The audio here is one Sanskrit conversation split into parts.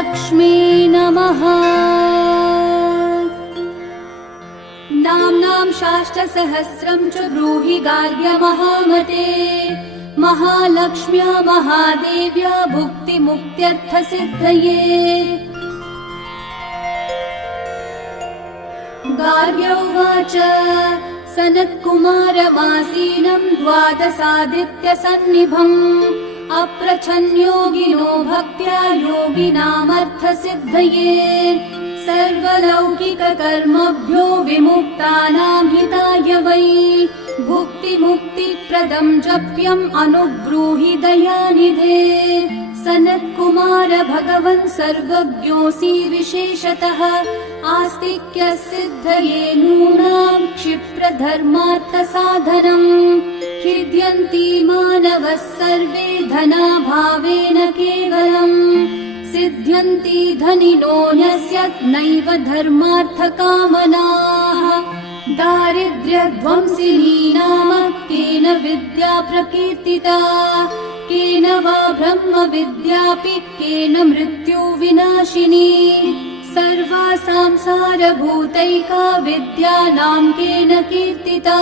महालक्ष्मी नमः। नाम्नां शास्त्रसहस्रं च ब्रूहि गार्ग्यमहामते। महालक्ष्म्या महादेव्या भुक्तिमुक्त्यर्थसिद्धये। गार्ग्य उवाच सनत्कुमारमासीनं द्वादशादित्यसन्निभम्। अप्रच्छन्योगिनो भक्त्या योगिनामर्थसिद्धये सर्वलौकिककर्मभ्यो विमुक्तानां हिताय वै भुक्तिमुक्तिप्रदम् जप्यम् अनुब्रूहि दयानिधे। सनत्कुमार भगवन् सर्वज्ञोऽसि विशेषतः आस्तिक्य सिद्धये नूनाम् क्षिप्रधर्मार्थसाधनम् खिद्यन्ति मानवः सर्वे धनाभावेन केवलम्। सिद्ध्यन्ति धनिनो नैव धर्मार्थकामनाः। दारिद्र्यध्वंसिनी नाम केन विद्या प्रकीर्तिता। केन वा ब्रह्मविद्यापि केन मृत्यु विनाशिनी। सर्वा संसारभूतैका विद्यानां केन कीर्तिता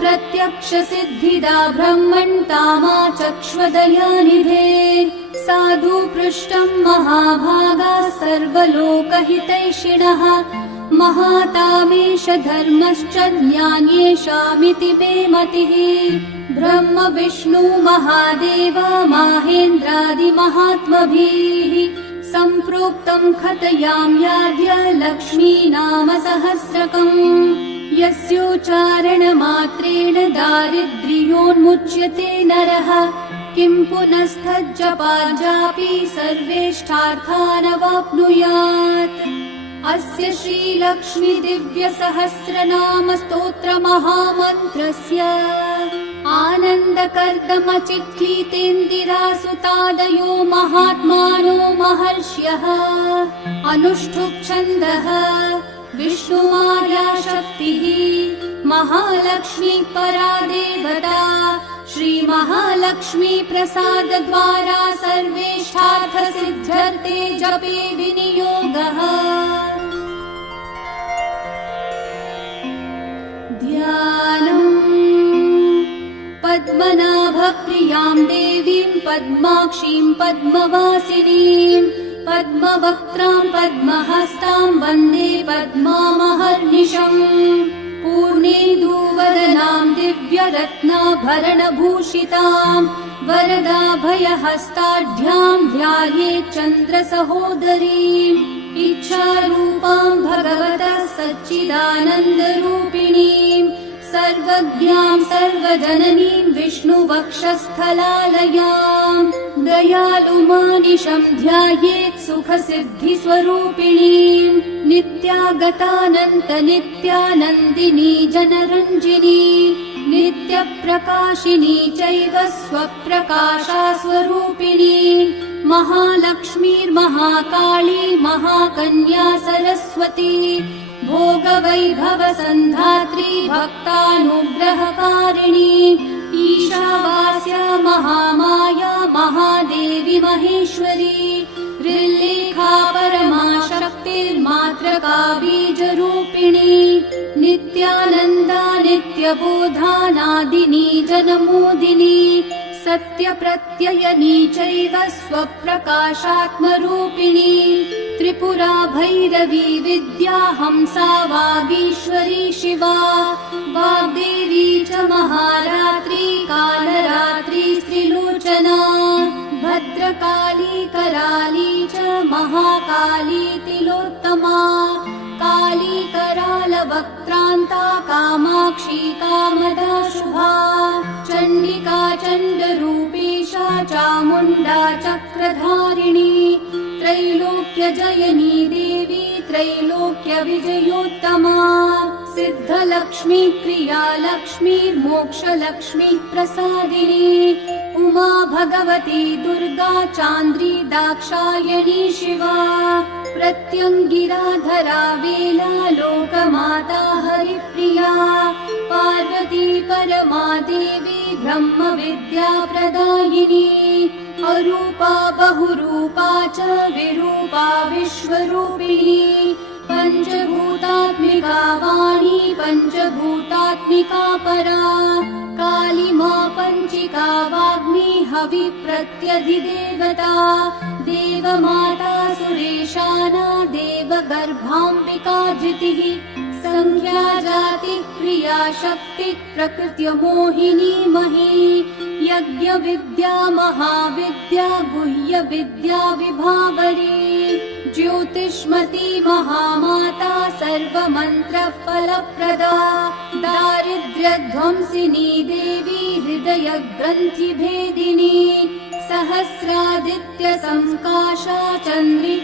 प्रत्यक्षसिद्धिदा ब्रह्मन् तामा चक्ष्वदयानिधे साधु पृष्टम् महाभागा सर्वलोकहितैषिणः। महातामेष धर्मश्च ज्ञान्येषामिति मे मतिः। ब्रह्म विष्णु महादेव माहेन्द्रादिमहात्मभिः सम्प्रोक्तम् खतयाम्याद्य लक्ष्मी नाम सहस्रकम् यस्योच्चारणमात्रेण दारिद्र्योन्मुच्यते नरः। किम् पुनस्तज्जपाजापि सर्वेष्ठार्थानवाप्नुयात्। अस्य श्रीलक्ष्मी दिव्यसहस्रनाम स्तोत्रमहामन्त्रस्य आनन्दकर्दमचित्लीतेन्दिरासुतादयो महात्मानो महर्ष्यः। अनुष्ठुप्छन्दः विष्णुमाया शक्तिः महालक्ष्मी परा देवता श्रीमहालक्ष्मी प्रसादद्वारा सर्वेष्ठार्थसिद्ध्यर्थे जपे विनियोगः। ध्यानम् पद्मनाभप्रियाम् देवीम् पद्माक्षीम् पद्मवासिनीम् पद्मवक्त्राम् पद्महस्ताम् वन्दे पद्मामहर्निशम्। पूर्णेन्दुवदनाम् दिव्यरत्नाभरणभूषिताम् वरदाभयहस्ताढ्याम् ध्यायेत् चन्द्रसहोदरीम् इच्छारूपाम् भगवतः सच्चिदानन्दरूपिणीम् सर्वज्ञाम् सर्वजननीम् विष्णुवक्षस्थलालयाम् दयालुमानिशम् ध्यायेत् सुखसिद्धिस्वरूपिणीम् नित्यागतानन्त नित्यानन्दिनी जनरञ्जिनी नित्यप्रकाशिनी चैव स्वप्रकाशा स्वरूपिणी महालक्ष्मीर्महाकाली महाकन्या सरस्वती भोगवैभवसन्धात्री भक्तानुग्रहकारिणी ईशावास्या महामाया महादेवी महेश्वरी। ऋल्लेखा परमा शक्तिर्मात्रका बीजरूपिणी नित्यानन्दा नित्यबोधानादिनी जनमोदिनी। सत्यप्रत्ययनी चैव स्वप्रकाशात्मरूपिणी। त्रिपुरा भैरवी विद्या हंसा वागीश्वरी शिवा। वाग्देवी च महारात्री भद्रकाली कराली च महाकाली तिलोत्तमा। काली करालवक्त्रान्ता कामाक्षी कामदा शुभा चण्डिका चण्डरूपेशा चामुण्डा चक्रधारिणी। त्रैलोक्यजयनी देवी त्रैलोक्यविजयोत्तमा सिद्धलक्ष्मी प्रिया लक्ष्मीर्मोक्षलक्ष्मी प्रसादिनी उमा भगवती दुर्गा चान्द्री दाक्षायणी शिवा प्रत्यङ्गिराधरा वेला लोकमाता हरिप्रिया पार्वती परमा देवी ब्रह्मविद्या प्रदायिनी अरूपा बहुरूपा च विरूपा विश्वरूपिणी पञ्चभूतात्मिका वाणी पञ्चभूतात्मिका परा कालिमा पञ्चिका वाग्मी हवि प्रत्यधिदेवता देवमाता सुरेशाना देवगर्भाम्बिका धृतिः संज्ञा जाति क्रिया शक्ति प्रकृत्य मोहिनी मही यज्ञ विद्या महाविद्या गुह्य विद्या विभावरी ज्योतिष्मती महामाता सर्वमन्त्र फलप्रदा दारिद्र्यध्वंसिनी देवी हृदय ग्रन्थिभेदिनी सहस्रादित्य संकाशा चन्द्रिका